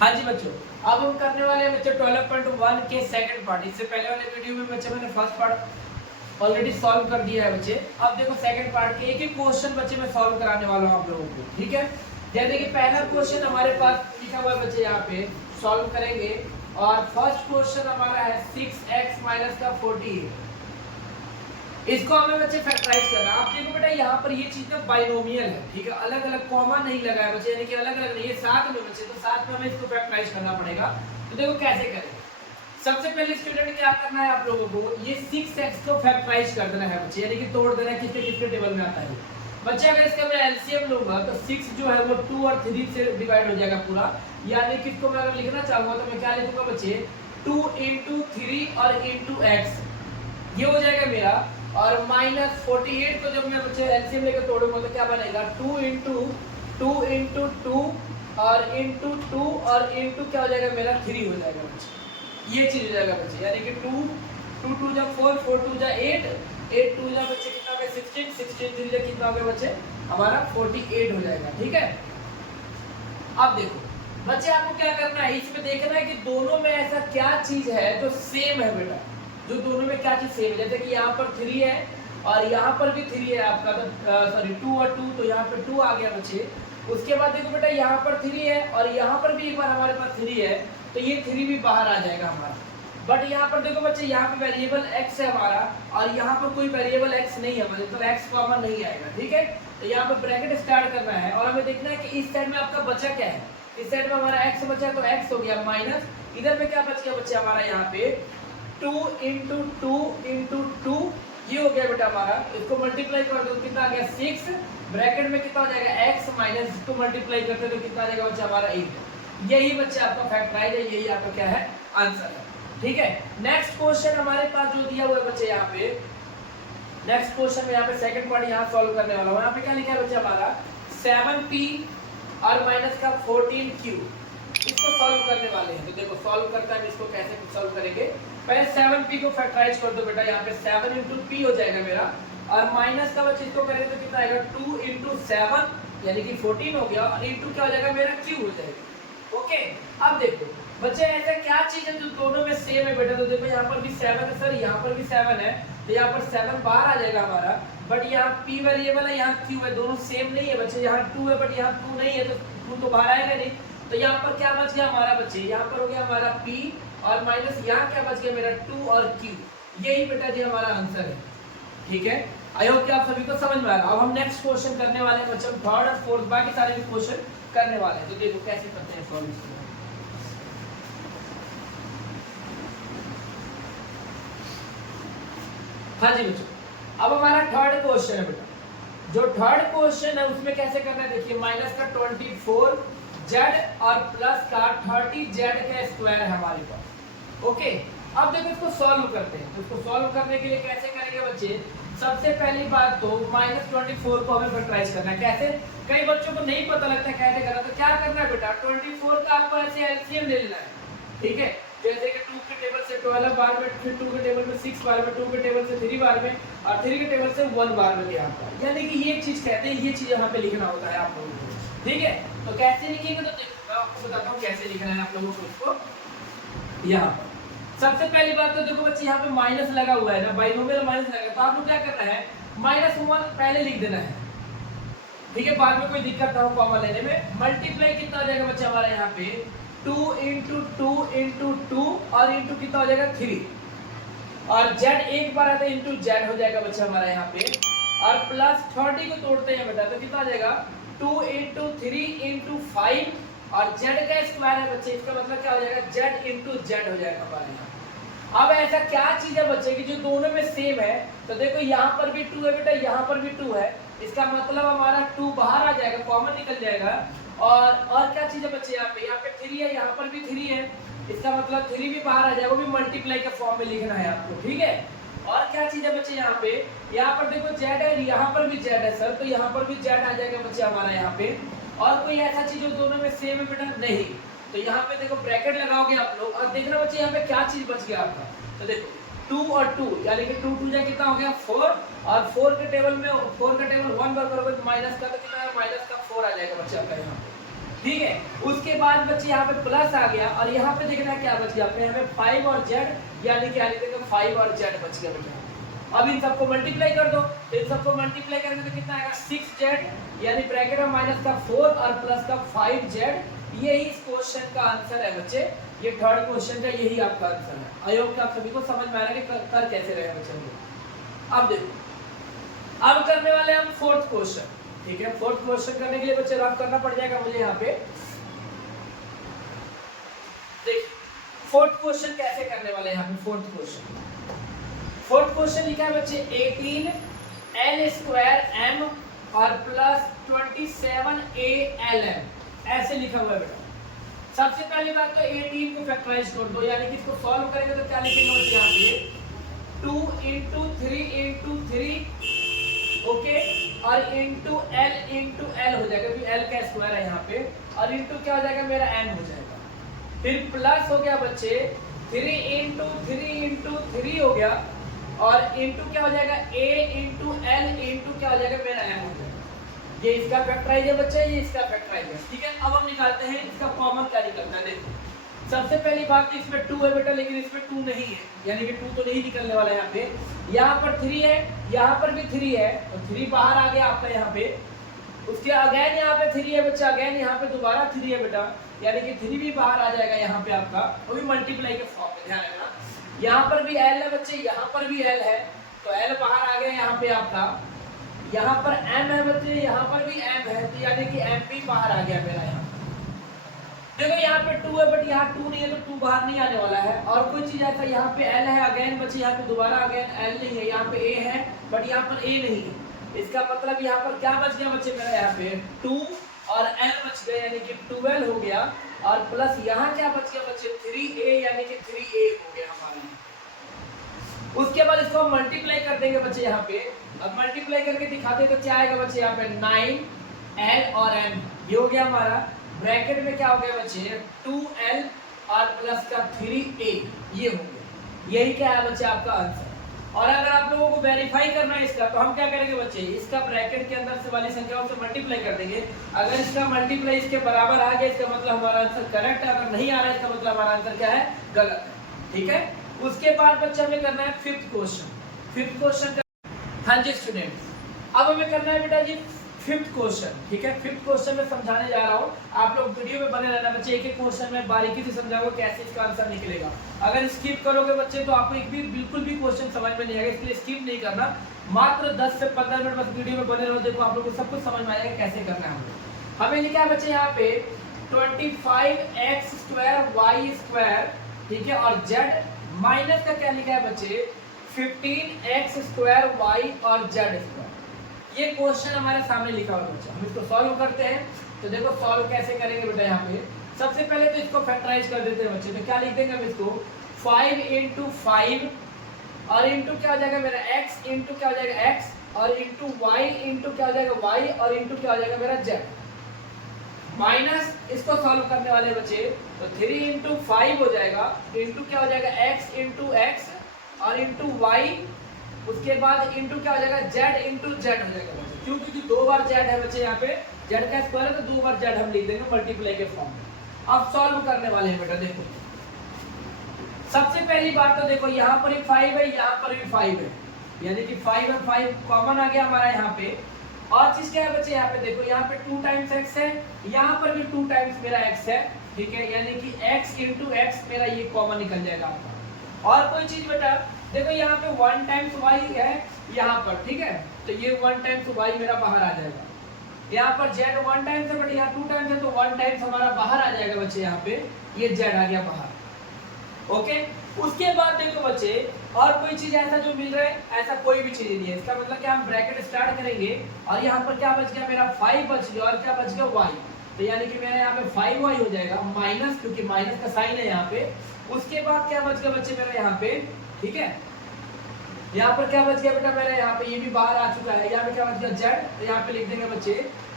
हाँ जी बच्चों, अब हम करने वाले हैं बच्चों 12.1 के सेकंड पार्ट। इससे पहले वाले वीडियो में बच्चे मैंने फर्स्ट पार्ट ऑलरेडी सॉल्व कर दिया है बच्चे। अब देखो सेकंड पार्ट के एक एक क्वेश्चन बच्चे मैं सॉल्व कराने वाला हूँ आप लोगों को, ठीक है। जैसे कि पहला क्वेश्चन हमारे पास लिखा हुआ है बच्चे, यहाँ पे सॉल्व करेंगे। और फर्स्ट क्वेश्चन हमारा है 6x माइनस का 48। इसको हमें बच्चे फैक्टराइज करना है। आप देखो बेटा यहाँ पर ये चीज ना बाइनोमियल है, ठीक है। अलग अलग कॉमा नहीं लगा है बच्चे, यानी कि अलग अलग नहीं है, साथ में बच्चे, तो साथ में हमें इसको फैक्टराइज करना पड़ेगा। तो देखो कैसे करें। सबसे पहले स्टूडेंट क्या करना है आप लोगों को, ये 6x को फैक्टराइज कर देना है बच्चे, यानी कि तोड़ देना है। किसके किसके टेबल में आता है बच्चे। अगर इसका मैं एलसीएम लूंगा तो 6 जो है वो 2 और 3 से डिवाइड हो जाएगा पूरा। यानी कि इसको मैं अगर लिखना चाहूंगा तो मैं क्या लिखूंगा बच्चे, 2 × 3 और × x, ये हो जाएगा मेरा। और -48 को जब मैं बच्चे एलसीएम लेकर तोड़ूंगा तो क्या बनेगा, 2 × 2 × 2 और × 2 और × क्या हो जाएगा मेरा 3 हो जाएगा बच्चे। ये चीज हो जाएगा बच्चे, यानी कि 2 2 2 जा 4 4 2 जा 8 8 2 जा बच्चे कितना हो गया 16 16 3 जा कितना हो गया बच्चे हमारा 48 हो जाएगा, ठीक है। अब देखो बच्चे आपको क्या करना है, इसमें देखना है कि दोनों में ऐसा क्या चीज है जो सेम है बेटा। जो दोनों में क्या चीज सेम है, जैसे कि यहाँ पर 3 है और यहाँ पर भी 3 है आपका, तो सॉरी 2 और 2, तो यहाँ पर 2 आ गया बच्चे। उसके बाद देखो बेटा यहाँ पर 3 है और यहाँ पर भी एक बार हमारे पास 3 है, तो ये 3 भी बाहर आ जाएगा हमारा। बट यहाँ पर देखो बच्चे, यहाँ पे वेरिएबल x है हमारा और यहाँ पर कोई वेरिएबल x नहीं है, मतलब x कॉमन नहीं आएगा, ठीक है। तो यहाँ पर ब्रैकेट स्टार्ट करना है और हमें देखना है कि इस साइड में आपका बचा क्या है। इस साइड में हमारा x बचा तो x हो गया माइनस, इधर में क्या बच गया बच्चे हमारा यहाँ पे 2 × 2 × 2, ये हो गया बेटा हमारा। इसको मल्टीप्लाई कर दो तो कितना आ गया 6, ब्रैकेट में कितना हो जाएगा x माइनस, इसको मल्टीप्लाई करते तो कितना आ जाएगा बच्चा हमारा 8। यही बच्चे आपका फैक्टराइज है, यही आपका क्या है आंसर है, ठीक है। नेक्स्ट क्वेश्चन हमारे पास जो दिया हुआ है बच्चे, यहाँ पे नेक्स्ट क्वेश्चन में यहाँ पे सेकंड पार्ट यहाँ सॉल्व करने वाला हूँ। यहाँ पे क्या लिखा है बच्चे हमारा 7p और माइनस का 14q, इसको सॉल्व करने वाले हैं। तो देखो सॉल्व करता है, इसको कैसे सॉल्व करेंगे। पहले 7p को फैक्टराइज कर दो बेटा, यहाँ पे 7 × p हो जाएगा मेरा, और माइनस का बच्चे इसको करेंगे तो कितना आएगा 2 × 7 यानी कि 14 हो गया, और इंटू क्या हो जाएगा मेरा q हो जाएगा, ओके। अब देखो बच्चे ऐसा क्या चीज है जो दोनों में सेम है बेटा। तो देखो यहाँ पर भी 7 है सर, यहाँ पर भी 7 है, तो यहाँ पर 7 बाहर आ जाएगा हमारा। बट यहाँ p वेरिएबल है, यहाँ q है, दोनों सेम नहीं है बच्चे। यहाँ 2 है बट यहाँ 2 नहीं है, तो 2 तो बाहर आएगा नहीं। तो यहाँ पर क्या बच गया हमारा बच्चे, यहाँ पर हो गया हमारा p और माइनस यहाँ क्या बच गया मेरा 2 और q। यही बेटा जी हमारा आंसर है, ठीक है। आई होप कि आप सभी को समझ में आ रहा है। अब हम नेक्स्ट क्वेश्चन करने वाले हैं बच्चे, थर्ड और फोर्थ, बाकी सारे भी क्वेश्चन करने वाले हैं। तो देखो कैसे करते हैं सॉल्व। हाँ जी बच्चों, अब हमारा थर्ड क्वेश्चन है बेटा। जो थर्ड क्वेश्चन है उसमें कैसे करना है, देखिए माइनस का 24z और प्लस का 30z का स्क्वायर है हमारे पास, ओके। अब देखो इसको सॉल्व करते हैं। तो इसको सॉल्व करने के लिए कैसे करेंगे बच्चे, सबसे पहली बात तो -24 को हमें फैक्टराइज करना है। कैसे, कई बच्चों को नहीं पता लगता कैसे करना, तो क्या करना है बेटा, 24 का आपको ऐसे एलसीएम ले लेना है, ठीक है। जैसे कि 2 के टेबल से 12 बार में, फिर 2 के टेबल में 6 बार में, 2 के टेबल से 3 बार में, और 3 के टेबल से 1 बार में यहाँ पर, यानी कि ये चीज कहते हैं, ये चीज यहाँ पे लिखना होता है आप लोगों को, ठीक है। तो कैसे लिखेंगे, तो देखो मैं आपको बताता हूँ कैसे लिखना है आप लोगों को इसको। यहाँ पर सबसे पहली बात तो देखो बच्चे, यहाँ पे माइनस लगा हुआ है ना, बाइनोमियल माइनस लगा, तो आपको क्या करना है, -1 पहले लिख देना है, ठीक है। बाद में कोई दिक्कत ना हो कॉमा लेने में। मल्टीप्लाई कितना हो जाएगा बच्चे हमारा यहाँ पे 2 × 2 × 2 और इंटू कितना हो जाएगा 3, और z एक बार आता है इंटू z हो जाएगा बच्चा हमारा यहाँ पे। और प्लस 30 को तोड़ते हैं बेटा, तो कितना हो जाएगा 2 × 3 × 5, और z का स्क्वायर है बच्चे, इसका मतलब क्या हो जाएगा z × z हो जाएगा हमारे यहाँ। अब ऐसा क्या चीज है बच्चे कि जो दोनों में सेम है। तो देखो यहाँ पर भी 2 है बेटा, यहाँ पर भी 2 है, इसका मतलब हमारा 2 बाहर आ जाएगा, कॉमन निकल जाएगा। और क्या चीज है बच्चे, यहाँ पे 3 है, यहाँ पर भी 3 है, इसका मतलब 3 भी बाहर आ जाएगा, वो भी मल्टीप्लाई के फॉर्म में लिखना है आपको, ठीक है। और क्या चीज है बच्चे, यहाँ पर देखो z है, यहाँ पर भी z है सर, तो यहाँ पर भी z आ जाएगा बच्चे हमारा यहाँ पे। और कोई ऐसा चीज जो दोनों में सेम है बेटा, नहीं। तो यहाँ पे देखो ब्रैकेट लगाओगे आप लोग, और देखना बच्चे यहाँ पे क्या चीज बच गया आपका। तो देखो 2 और 2 यानी कि 2 2 जा कितना हो गया 4, और 4 के टेबल में 4 का टेबल 1 बार करोगे तो माइनस का, तो कितना है -4 आ जाएगा बच्चे आपका यहाँ पे, ठीक है। उसके बाद बच्चे यहाँ पे प्लस आ गया और यहाँ पे देखना क्या बच गया अपने हमें 5 और z, यानी कि आने देंगे 5 और z बच गया बेटा। अब इन सबको मल्टीप्लाई कर दो, इन सबको मल्टीप्लाई करेंगे तो कितना आएगा 6z, यानी ब्रैकेट में माइनस का 4 और प्लस का 5z। यही इस क्वेश्चन का आंसर है बच्चे, ये थर्ड क्वेश्चन का यही आपका आंसर है। आई होप कि आप सभी को समझ में आ रहा है कि कर कैसे रहे बच्चे। अब देखो, अब करने वाले हम फोर्थ क्वेश्चन, ठीक है। फोर्थ क्वेश्चन करने के लिए बच्चे रफ करना पड़ जाएगा मुझे यहाँ पे। देखिए फोर्थ क्वेश्चन कैसे करने वाले हैं यहाँ पे। फोर्थ क्वेश्चन लिखा है बच्चे 18l स्क्वायर m और प्लस 27alm, ऐसे लिखा हुआ है बेटा। सबसे पहली बात तो 18 को फैक्टराइज कर दो, यानी कि इसको सॉल्व करेंगे तो क्या लिखेंगे बच्चे यहाँ पे 2 into 3 into 3, ओके, और इंटू l हो जाएगा क्योंकि l का स्क्वायर है यहाँ पे, और इंटू क्या हो जाएगा मेरा m हो जाएगा। फिर प्लस हो गया बच्चे 3 into 3 into 3 हो गया, और इंटू क्या हो जाएगा a into l इंटू क्या हो जाएगा मेरा m हो जाएगा। ये इसका फैक्टराइज है बच्चे, ये इसका फैक्टराइज है, ठीक है। अब हम निकालते हैं इसका कॉमन क्या निकलता है। देखो सबसे पहली बात तो इसमें 2 है बेटा, लेकिन इसमें 2 नहीं है, यानी कि 2 तो नहीं निकलने वाला है यहाँ पे। यहाँ पर 3 है, यहाँ पर भी 3 है, तो 3 बाहर आ गया आपका यहाँ पे। उसके अगेन यहाँ पे 3 है बच्चा, अगेन यहाँ पे दोबारा 3 है बेटा, यानी कि 3 भी बाहर आ जाएगा यहाँ पे आपका, वो भी मल्टीप्लाई के फॉर्म में, ध्यान रखना। यहाँ पर भी l है बच्चे, यहाँ पर भी l है, तो l बाहर आ गया यहाँ पे आपका। यहाँ पर m है बच्चे, यहाँ पर भी m है, तो यानी कि m भी बाहर आ गया मेरा यहाँ। देखो यहाँ पे 2 है बट यहाँ 2 नहीं है, तो 2 बाहर नहीं आने वाला है। और कोई चीज ऐसा, यहाँ पे l है अगेन बच्चे, यहाँ पे दोबारा अगेन l नहीं है, यहाँ पे a है बट यहाँ पर a नहीं है। इसका मतलब यहाँ पर क्या बच गया बच्चे मेरा, यहाँ पे 2 और l बच गया, यानी कि 12 हो गया, और प्लस यहाँ क्या बच गया बच्चे 3a, यानी कि 3a हो गया हमारा। उसके बाद इसको हम मल्टीप्लाई कर देंगे बच्चे यहाँ पे। अब मल्टीप्लाई करके दिखाते तो क्या आएगा बच्चे यहाँ पे 9l और m, ये हो गया हमारा। ब्रैकेट में क्या हो गया बच्चे 2l और प्लस का 3a, ये हो गया। यही क्या है बच्चे आपका आंसर। और अगर आप लोगों को वेरीफाई करना है इसका, तो हम क्या करेंगे बच्चे, इसका ब्रैकेट के अंदर से वाली संख्याओं से मल्टीप्लाई कर देंगे। अगर इसका मल्टीप्लाई इसके बराबर आ गया, इसका मतलब हमारा आंसर करेक्ट है। अगर नहीं आ रहा है, इसका मतलब हमारा आंसर क्या है, गलत है, ठीक है। उसके बाद बच्चे हमें करना है फिफ्थ क्वेश्चन। हाँ जी स्टूडेंट, अब हमें करना है बेटा जी फिफ्थ क्वेश्चन, ठीक है। फिफ्थ क्वेश्चन में समझाने जा रहा हूँ, आप लोग वीडियो में बने रहना बच्चे। एक एक क्वेश्चन में बारीकी से समझाऊंगा कैसे इसका आंसर निकलेगा। अगर स्किप करोगे बच्चे तो आपको एक भी बिल्कुल भी क्वेश्चन समझ में नहीं आएगा, इसलिए स्किप नहीं करना। मात्र 10 से 15 मिनट बस वीडियो में बने रहो, देखो आप लोग को सब कुछ समझ में आएगा कैसे करना है। हमें लिखा है बच्चे यहाँ पे 25x स्क्वायर y स्क्वायर, ठीक है, और z माइनस का क्या लिखा है बच्चे 15x स्क्वायर y और z स्क्वायर। ये क्वेश्चन हमारे सामने लिखा हुआ है बच्चा। हम इसको सॉल्व करते हैं, तो देखो सॉल्व कैसे करेंगे बेटा। यहाँ पे सबसे पहले तो इसको फैक्टराइज कर देते हैं बच्चे। तो क्या लिख देंगे हम इसको 5 into 5 और इंटू क्या हो जाएगा मेरा x, इंटू क्या हो जाएगा x, और इंटू y, इंटू क्या हो जाएगा y, और इंटू क्या हो जाएगा मेरा z। माइनस इसको सॉल्व करने वाले बच्चे, तो 3 into 5 हो जाएगा, इंटू क्या हो जाएगा x इंटू x, और इंटू y, उसके बाद इंटू क्या हो जाएगा z इंटू z हो जाएगा बच्चे। क्योंकि 2 बार z है बच्चे, यहाँ पे z का स्क्वायर है, तो 2 बार z हम लिख देंगे मल्टीप्लाई के फॉर्म में। अब सॉल्व करने वाले हैं बेटा। देखो सबसे पहली बात तो देखो यहाँ पर भी 5 है, यहाँ पर भी 5 है, यानी कि 5 और 5 कॉमन आ गया हमारा यहाँ पे। और चीज क्या है बच्चे, यहाँ पे देखो यहाँ पे 2 टाइम्स x है, यहाँ पर भी 2 टाइम्स मेरा x है, ठीक है, यानी कि x इंटू x मेरा ये कॉमन निकल जाएगा आपका। और कोई चीज बेटा देखो यहाँ पे 1 टाइम्स y है यहाँ पर, ठीक है, तो ये 1 टाइम्स y मेरा बाहर आ जाएगा। यहाँ पर z 1 टाइम्स है बट यहाँ 2 टाइम्स है, तो 1 टाइम्स हमारा बाहर आ जाएगा बच्चे। यहाँ पे ये z आ गया बाहर, ओके। उसके बाद देखो बच्चे और कोई चीज ऐसा जो मिल रहा है, ऐसा कोई भी चीज नहीं है। इसका मतलब क्या, हम ब्रैकेट स्टार्ट करेंगे और यहाँ पर क्या बच गया मेरा 5 बच गया, और क्या बच गया y, तो यानी कि मेरा यहाँ पे 5y हो जाएगा माइनस, क्योंकि माइनस का साइन है यहाँ पे। उसके बाद क्या बच गया बच्चे मेरा यहाँ पे, ठीक है, यहाँ पर क्या बच गया बेटा मेरा, यहाँ पे ये भी बाहर आ चुका है। यहाँ पे क्या बच गया z, तो यहाँ पे लिख देंगे बच्चे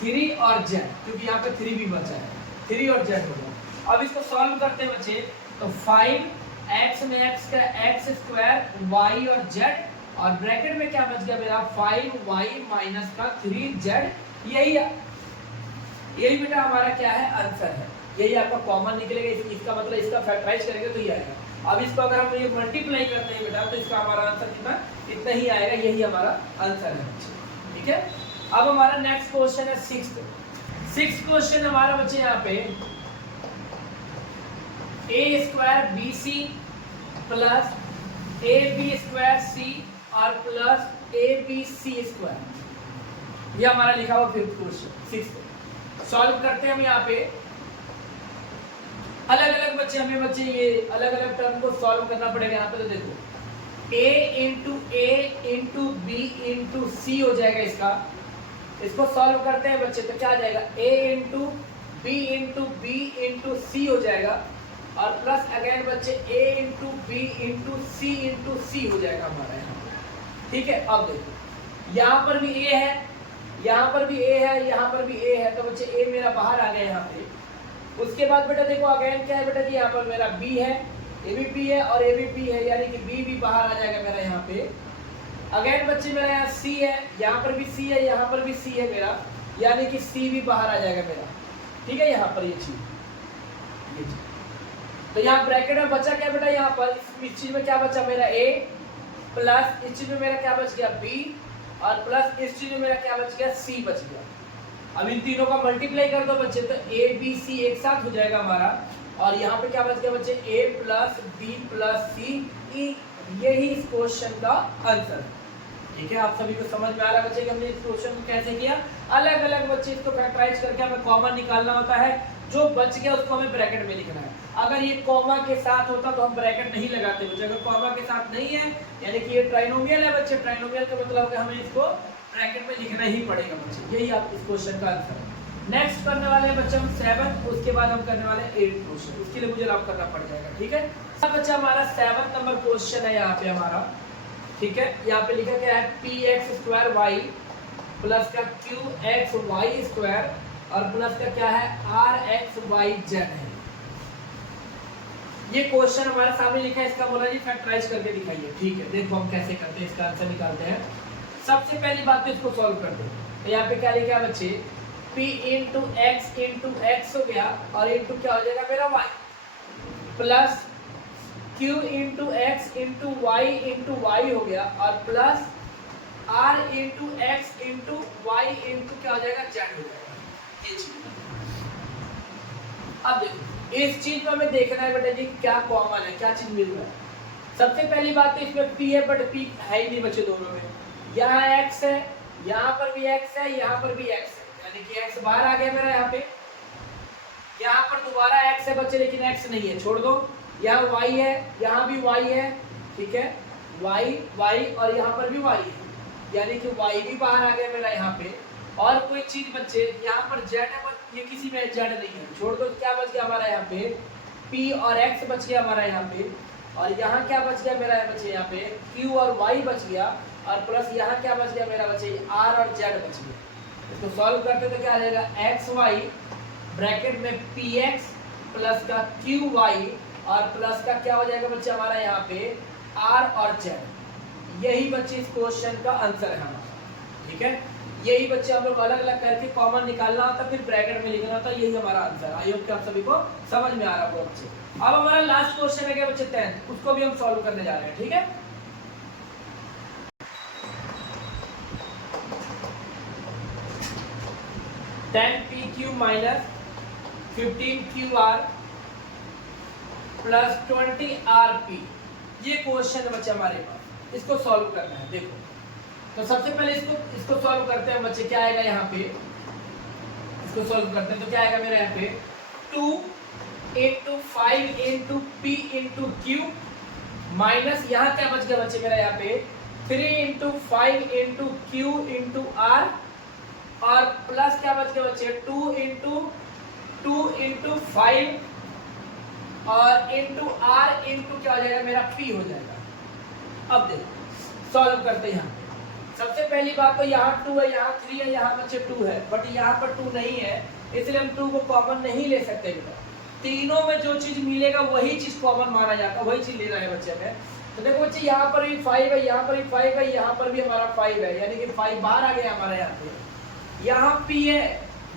3 और z, क्योंकि यहाँ पे 3 भी बचा है, 3 और z हो गया। अब इसको सॉल्व करते हैं बच्चे, तो 5x में x का x स्क्वायर y और z, और ब्रैकेट में क्या बच गया मेरा 5y माइनस का 3z। यही यही बेटा हमारा क्या है आंसर है, यही आपका कॉमन निकलेगा। इसका मतलब इसका फैक्टराइज करेंगे तो ये आएगा। अब इसको अगर हम ये मल्टीप्लाई करते हैं बेटा तो इसका हमारा आंसर कितना, इतना ही आएगा, यही हमारा आंसर है। ठीक है, अब हमारा नेक्स्ट क्वेश्चन है सिक्स्थ क्वेश्चन हमारा बच्चे यहाँ पे A square B C plus A B square C और plus A B C square, ये हमारा लिखा हुआ फिफ्थ क्वेश्चन। सिक्स्थ सॉल्व करते हैं हम यहाँ पे अलग अलग बच्चे, हमें बच्चे ये अलग अलग टर्म को सॉल्व करना पड़ेगा। यहाँ पे तो देखो ए इंटू बी इंटू सी हो जाएगा इसको सॉल्व करते हैं बच्चे तो क्या आ जाएगा, ए इंटू बी इंटू सी हो जाएगा और प्लस अगेन बच्चे ए इंटू बी इंटू सी हो जाएगा हमारा यहाँ। ठीक है, अब देखो यहाँ पर भी ए है, यहाँ पर भी ए है, यहाँ पर भी ए है, तो बच्चे ए मेरा बाहर आ गया यहाँ पे। उसके बाद बेटा देखो अगेन क्या है बेटा जी, यहाँ पर मेरा बी है, ए भी बी है और ए भी बी है, यानी कि बी भी बाहर आ जाएगा मेरा यहाँ पे। अगेन बच्चे मेरा यहाँ सी है, यहाँ पर भी सी है, यहाँ पर भी सी है मेरा, यानी कि सी भी बाहर आ जाएगा मेरा। ठीक है, यहाँ पर ये चीज, तो यहाँ ब्रैकेट में बचा क्या बेटा, यहाँ पर इस चीज में क्या बचा मेरा ए, प्लस इस चीज में मेरा क्या बच गया बी, और प्लस इस चीज में मेरा क्या बच गया सी बच गया। अब इन तीनों का मल्टीप्लाई कर दो बच्चे तो ए बी सी एक साथ हो जाएगा हमारा, और यहाँ पे क्या बच गया बच्चे ए प्लस बी प्लस सी, यही इस क्वेश्चन का आंसर है। ठीक है, आप सभी को समझ में आ रहा है बच्चे कि हमने इस क्वेश्चन को कैसे किया। अलग अलग बच्चे इसको फैक्टराइज करके हमें कॉमन निकालना होता है, जो बच गया उसको हमें ब्रैकेट में लिखना है। अगर ये कॉमा के साथ होता तो हम ब्रैकेट नहीं लगाते बच्चे, अगर कॉमा के साथ नहीं है यानी कि ये ट्राइनोमियल है बच्चे, ट्राइनोमियल का मतलब है हमें इसको ब्रैकेट में लिखना ही पड़ेगा बच्चे, यही आप इस क्वेश्चन का आंसर है। नेक्स्ट करने वाले हैं बच्चे हम 7, उसके बाद हम करने वाले हैं 8 क्वेश्चन, उसके लिए मुझे लॉक करना पड़ जाएगा। ठीक है, अब बच्चा हमारा 7 नंबर क्वेश्चन है यहाँ पे हमारा। ठीक है, यहाँ पे लिखा क्या है P X square Y plus का क्यू एक्स वाई स्क्वायर और प्लस का क्या है आर एक्स वाई जेड है। ये क्वेश्चन हमारे सामने लिखा है, इसका बोला जी फैक्टराइज करके दिखाइए। ठीक है, देखो हम कैसे करते हैं, इसका आंसर निकालते हैं। सबसे पहली बात तो इसको सॉल्व कर दो, तो यहाँ पे क्या लिखा है बच्चे p इंटू एक्स हो गया और इंटू क्या हो जाएगा मेरा y plus q into X into Y हो गया और plus r into X into Y into क्या हो जाएगा z हो जाएगा। ये चीज अब देखो इस चीज में हमें देखना है बेटा जी क्या कॉमन है, क्या चीज मिल रहा है। सबसे पहली बात तो इसमें p है, बट p है ही नहीं बच्चे दोनों में। यहाँ x है, यहाँ पर भी x है, यहाँ पर भी x है, यानी कि x बाहर आ गया मेरा यहाँ पे। यहाँ पर दोबारा x है बच्चे, लेकिन x नहीं है, छोड़ दो। यहाँ y है, यहाँ भी y है, ठीक है, y और यहाँ पर भी y है, यानी कि y भी बाहर आ गया मेरा यहाँ पे। और कोई चीज बच्चे यहाँ पर z है, पर ये किसी में z नहीं है, छोड़ दो। क्या बच गया हमारा यहाँ पे p और x बच गया हमारा यहाँ पे, और यहाँ क्या बच गया मेरा बच्चे यहाँ पे q और y बच गया, और प्लस यहाँ क्या बच गया मेरा बच्चे r और z बच गया। इसको सॉल्व करते तो क्या आ जाएगा एक्स वाई ब्रैकेट में पी एक्स प्लस का क्यू वाई और प्लस का क्या हो जाएगा बच्चे हमारा यहाँ पे आर और जेड। यही बच्चे इस क्वेश्चन का आंसर है हमारा। ठीक है, यही बच्चे हम लोग अलग अलग करके कॉमन निकालना होता, फिर ब्रैकेट में लिखना होता, यही हमारा आंसर। आई होप कि आप सभी को समझ में आ रहा होगा बच्चे। अब हमारा लास्ट क्वेश्चन है क्या बच्चे 10th, उसको भी हम सॉल्व करने जा रहे हैं। ठीक है, 10pq minus 15qr plus 20rp, ये क्वेश्चन है बच्चे हमारे पास, इसको सॉल्व करना है। देखो तो सबसे पहले इसको सॉल्व करते हैं बच्चे। क्या आएगा यहाँ पे, इसको सॉल्व करते हैं तो क्या आएगा मेरे यहाँ पे 2 into 5 into P into Q minus यहाँ क्या बच गया बच्चे मेरा यहाँ पे 3 into 5 into Q into R और प्लस क्या बच गया बच्चे 2 इंटू 5 और इंटू आर इंटू क्या हो जाएगा मेरा पी हो जाएगा। अब देखो सॉल्व करते हैं। यहाँ सबसे पहली बात तो यहाँ 2 है, यहाँ 3 है, यहाँ बच्चे 2 है, बट यहाँ पर 2 नहीं है, इसलिए हम 2 को कॉमन नहीं ले सकते बेटा। तीनों में जो चीज मिलेगा वही चीज कॉमन माना जाता है, वही चीज लेना है बच्चे में। तो देखो बच्चे यहाँ पर भी 5 है, यहाँ पर भी 5 है, यहाँ पर भी हमारा 5 है, यानी कि 5 बाहर आ गया हमारा यहाँ पे। यहाँ P है,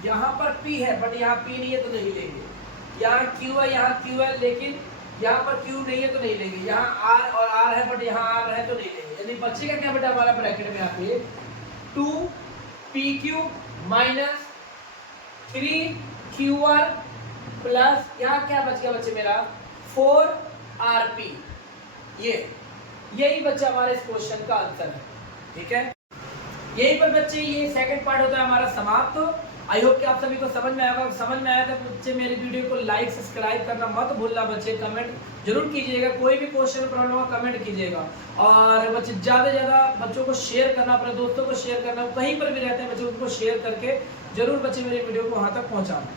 यहाँ पर P है बट यहाँ P नहीं है तो नहीं लेंगे, यहाँ Q है, यहाँ Q है लेकिन यहाँ पर Q नहीं है तो नहीं लेंगे, यहाँ R और R है बट यहाँ R है तो नहीं लेंगे। यानी बचेगा क्या बेटा हमारा ब्रैकेट में यहाँ पे 2PQ माइनस 3QR प्लस यहाँ क्या बच गया बच्चे मेरा 4RP। यही बच्चा हमारे इस क्वेश्चन का आंसर है। ठीक है, यही पर बच्चे ये सेकंड पार्ट होता है हमारा समाप्त। आई होप कि आप सभी को समझ में आएगा। समझ में आया तो बच्चे मेरी वीडियो को लाइक सब्सक्राइब करना मत भूलना बच्चे, कमेंट जरूर कीजिएगा, कोई भी क्वेश्चन प्रॉब्लम हो कमेंट कीजिएगा। और बच्चे ज़्यादा से ज़्यादा बच्चों को शेयर करना, अपने दोस्तों को शेयर करना, कहीं पर भी रहते हैं बच्चे उनको शेयर करके जरूर बच्चे मेरी वीडियो को वहाँ तक पहुँचाना।